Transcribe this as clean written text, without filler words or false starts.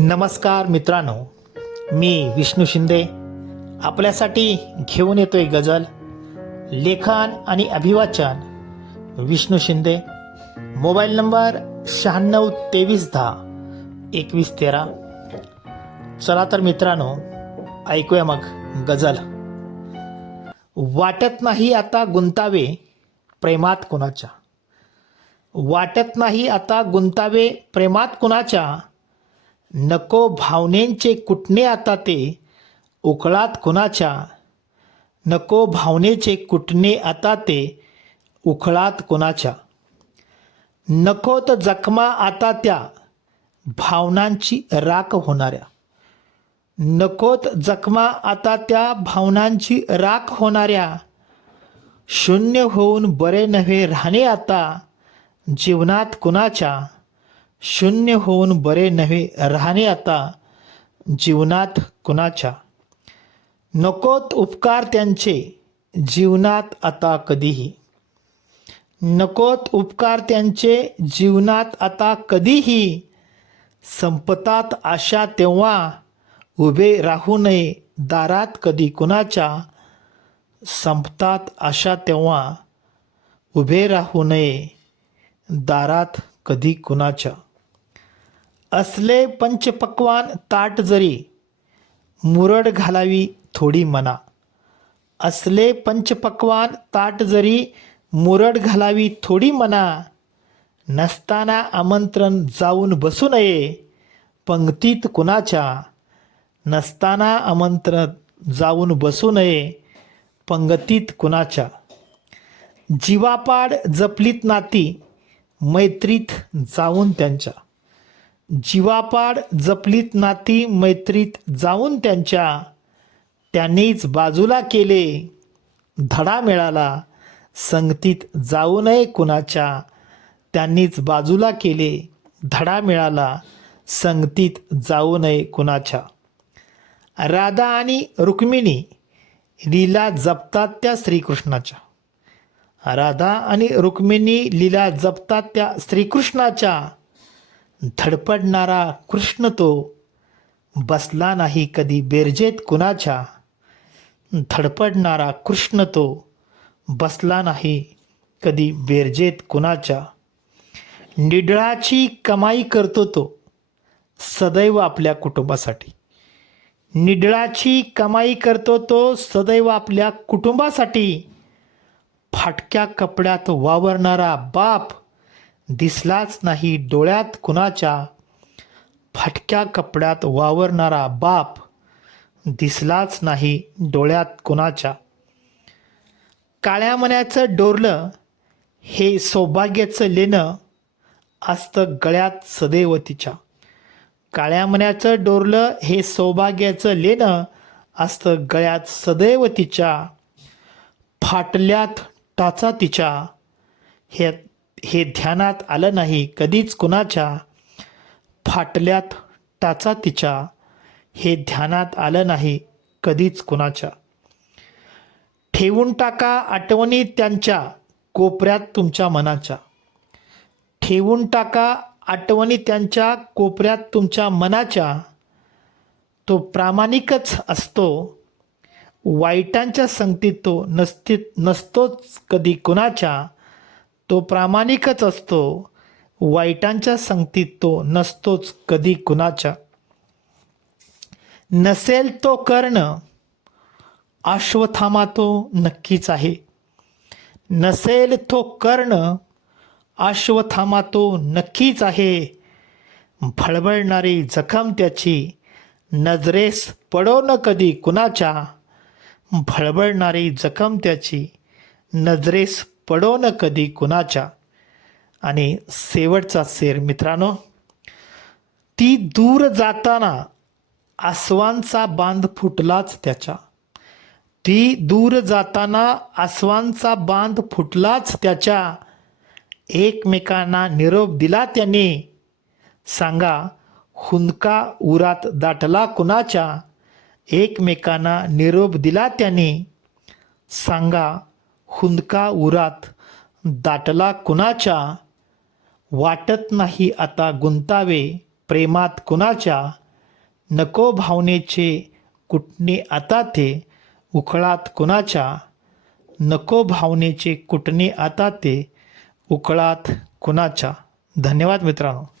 नमस्कार मित्रांनो, मी विष्णू शिंदे आपल्यासाठी घेऊन येतोय गझल. लेखन आणि अभिवाचन विष्णू शिंदे. Mobile number 9623102113. चला तर मित्रांनो, ऐकूया मग गझल. वाटत नाही आता गुंतावे प्रेमात कुणाच्या, वाटत नाही आता गुंतावे प्रेमात कुणाच्या. नको भावनेंचे कुटणे आता ते उकळात कुणाच्या. नको भावनेचे कुटणे आता ते उखळात कुणाच्या. नकोत जखमा आता त्या भावनांची राख होणाऱ्या. नकोत जखमा आता त्या भावनांची राख होणाऱ्या. शून्य होऊन बरे नव्हे राहणे आता जीवनात कुणाच्या. शून्य होऊन बरे नव्हे राहणे आता जीवनात कुणाच्या. नकोत उपकार त्यांचे जीवनात आता कधीही. नकोत उपकार त्यांचे जीवनात आता कधीही. संपतात आशा तेव्हा उभे राहू नये दारात कधी कुणाच्या. संपतात आशा तेव्हा उभे राहू नये दारात कधी कुणाच्या. असले पंचपक्वान ताट जरी मुरड घालावी थोडी मना. असले पंचपक्वान ताट जरी मुरड घालावी थोडी मना. नसताना आमंत्रण जाऊन बसू नये पंक्तीत कुणाच्या. नसताना आमंत्रण जाऊन बसू नये पंगतीत कुणाच्या. जीवापाड जपलीत नाती मैत्रीत जाऊन त्यांच्या. जीवापाड जपलीत नाती मैत्रीत जाऊन त्यांच्या. त्यांनीच बाजूला केले धडा मिळाला संगतीत जाऊ नये कुणाच्या. त्यांनीच बाजूला केले धडा मिळाला संगतीत जाऊ नये कुणाच्या. राधा आणि रुक्मिणी लीला जपतात त्या श्रीकृष्णाच्या. राधा आणि रुक्मिणी लीला जपतात त्या श्रीकृष्णाच्या. धडपडणारा कृष्ण तो बसला नाही कधी बेरजेत कुणाच्या. धडपडणारा कृष्ण तो बसला नाही कधी बेरजेत कुणाच्या. निडळाची कमाई करतो तो सदैव आपल्या कुटुंबासाठी. निडळाची कमाई करतो तो सदैव आपल्या कुटुंबासाठी. फाटक्या कपड्यात वावरणारा बाप दिसलाच नाही डोळ्यात कुणाच्या. फाटक्या कपड्यात वावरणारा बाप दिसलाच नाही डोळ्यात कुणाच्या. काळ्या मण्याचं डोरलं हे सौभाग्याचं लेणं असतं गळ्यात सदैव तिच्या. काळ्या मण्याचं डोरलं हे सौभाग्याचं लेणं असतं गळ्यात सदैव तिच्या. फाटल्यात टाचा तिच्या हे ध्यानात आलं नाही कधीच कुणाच्या. फाटल्यात टाचा तिच्या हे ध्यानात आलं नाही कधीच कुणाच्या. ठेवून टाका आठवणी त्यांच्या कोपऱ्यात तुमच्या मनाच्या. ठेवून टाका आठवणी त्यांच्या कोपऱ्यात तुमच्या मनाच्या. तो प्रामाणिकच असतो वाईटांच्या संगतीत तो नसतोच कधी कुणाच्या. तो प्रामाणिकच असतो वाईटांच्या संगतीत तो नसतोच कधी कुणाच्या. नसेल तो कर्ण अश्वत्थामा तो नक्कीच आहे. नसेल तो कर्ण अश्वत्थामा तो नक्कीच आहे. भळबळणारी जखम त्याची नजरेस पडो न कधी कुणाच्या. भळबळणारी जखम त्याची नजरेस पडो न कधी कुणाच्या. आणि शेवटचा शेर मित्रांनो. ती दूर जाताना आसवांचा बांध फुटलाच त्याच्या. ती दूर जाताना आसवांचा बांध फुटलाच त्याच्या. एकमेकांना निरोप दिला त्याने सांगा हुंदका उरात दाटला कुणाच्या. एकमेकांना निरोप दिला त्याने सांगा हुंदका उरात दाटला कुणाच्या. वाटत नाही आता गुंतावे प्रेमात कुणाच्या. नको भावनेचे कुटणे आता ते उखळात कुणाच्या. नको भावनेचे कुटणे आता ते उकळात कुणाच्या. धन्यवाद मित्रांनो.